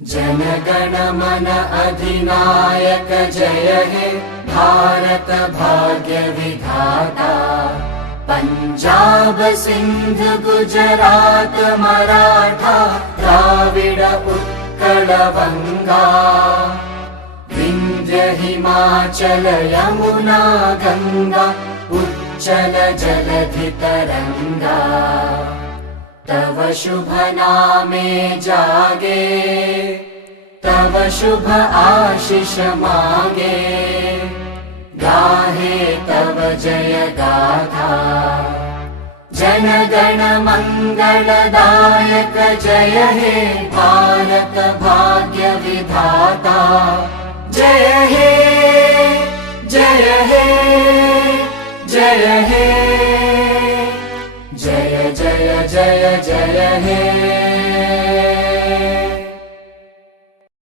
जनगण मन अधिनायक जय हे भारत भाग्य विधाता। पंजाब सिंध गुजरात मराठा द्राविड उत्कल बंगा। विंध्य हिमाचल यमुना गंगा उच्चल जलधि तरंगा। तव शुभ नामे जागे तव शुभ आशीष मागे। गाहे तव जय गाथा जनगण मंगलदायक जय हे भारत भाग्य विधाता। जय हे जय हे जय हे जय जय जय जय हे।